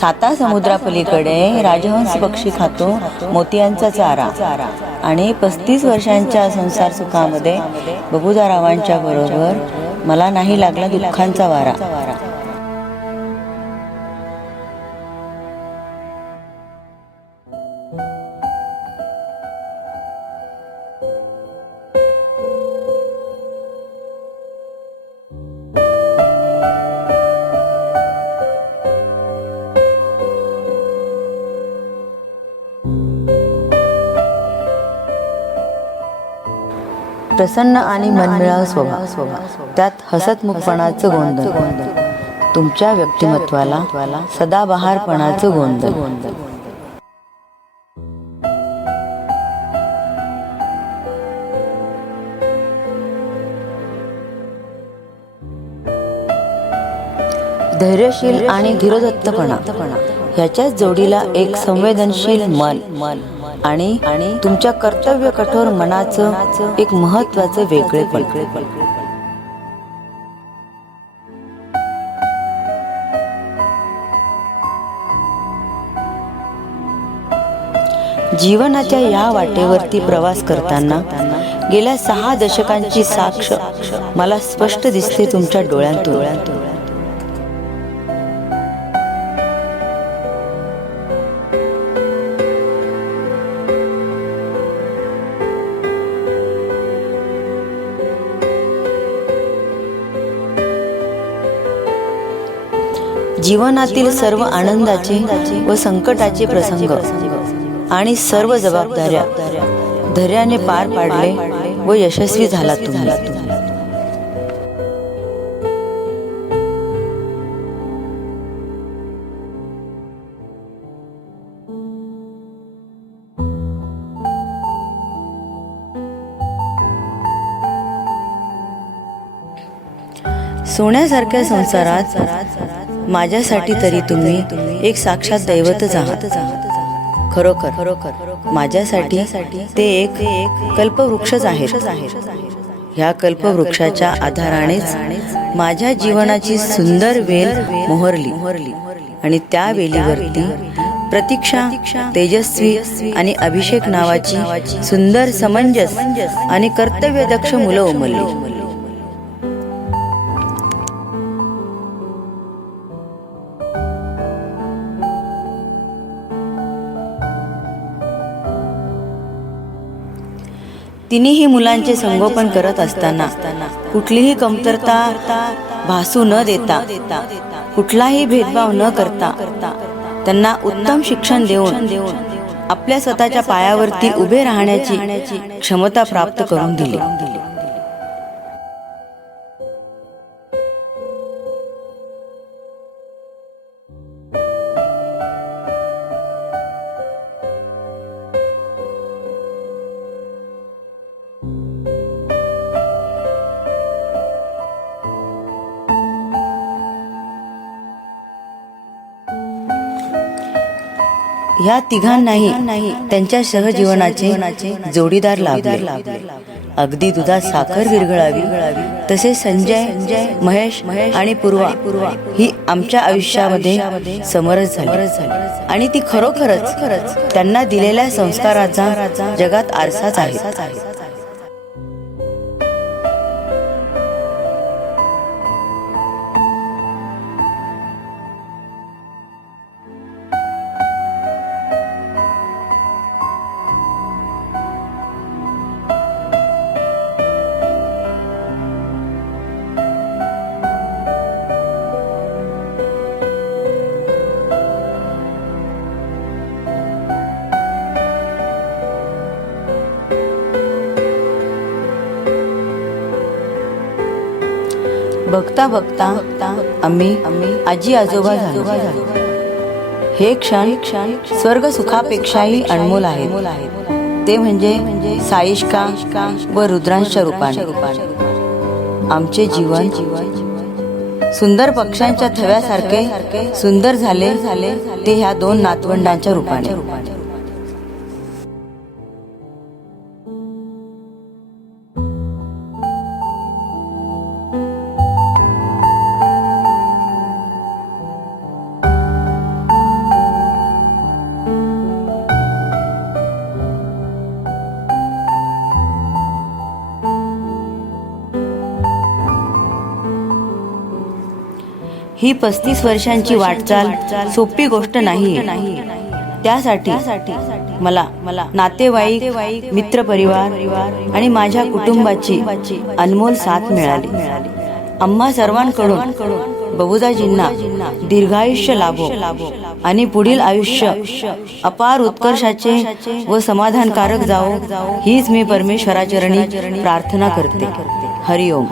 साता समुद्रापलीकडे राजहंस पक्षी खातो मोतियांचा चारा आणि 35 वर्षांच्या संसार सुखामध्ये बबूदारावांच्या बरोबर मला नाही लागला दुःखांचा वारा. प्रसन्न आणि मनमिळाऊ स्वभाव, त्यात हसतमुखपणाचं गोंधळ, तुमच्या व्यक्तिमत्वाला सदाबहारपणाचं गोंधळ. धैर्यशील आणि धीरोदत्तपणा ह्याच्याच जोडीला एक संवेदनशील मन आणि तुमच्या कर्तव्य कठोर मनाचं एक महत्वाचं वेगळेपण. जीवनाच्या या वाटेवरती प्रवास करताना गेल्या 6 दशकांची साक्ष मला स्पष्ट दिसते तुमच्या डोळ्यांतून. जीवनातील सर्व आनंदाचे व संकटाचे प्रसंग आणि सर्व जबाबदाऱ्या धैर्याने पार पाडले व यशस्वी झाला तुम्ही. सोन्यासारख्या संसारात माझ्यासाठी तरी तुम्ही एक साक्षात दैवतच आहात. खरोखर माझ्यासाठी ते एक कल्पवृक्षच आहेत. ह्या कल्पवृक्षाच्या आधारानेच माझ्या जीवनाची सुंदर वेल मोहरली आणि त्या वेलीवरती प्रतीक्षा, तेजस्वी आणि अभिषेक नावाची सुंदर, समंजस आणि कर्तव्यदक्ष मुलं उमलली. तिन्ही मुलांचे संगोपन करत असताना कुठलीही कमतरता भासू न देता, कुठलाही भेदभाव न करता त्यांना उत्तम शिक्षण देऊन आपल्या स्वतःच्या पायावरती उभे राहण्याची क्षमता प्राप्त करून दिली. ह्या तिघांनाही त्यांच्या सहजीवनाचे जोडीदार लाभले. अगदी दुधात साखर विरघळावी तसे संजय, महेश आणि पूर्वा ही आमच्या आयुष्यामध्ये समरस झाली आणि ती खरोखरच त्यांना दिलेल्या संस्काराचा जगात आरसाच आहे. बघता बघता आम्ही आजी आजोबा झालो. हे क्षण स्वर्ग सुखापेक्षाही अनमोल आहेत. ते म्हणजे साईष्का व रुद्रांच्या रूपाने. आमचे जीवन सुंदर पक्ष्यांच्या थव्यासारखे सुंदर झाले ते ह्या 2 नातवंडांच्या रूपाने. ही 35 वर्षांची वाटचाल सोपी गोष्ट नाही. त्यासाठी मला नातेवाईक, मित्रपरिवार आणि माझ्या कुटुंबाची अनमोल साथ मिळाली. आम्हा सर्वांकडून बबूदाजींना दीर्घायुष्य लाभो आणि पुढील आयुष्य अपार उत्कर्षाचे व समाधानकारक जावो, हीच मी परमेश्वराचरणी प्रार्थना करते. हरिओम.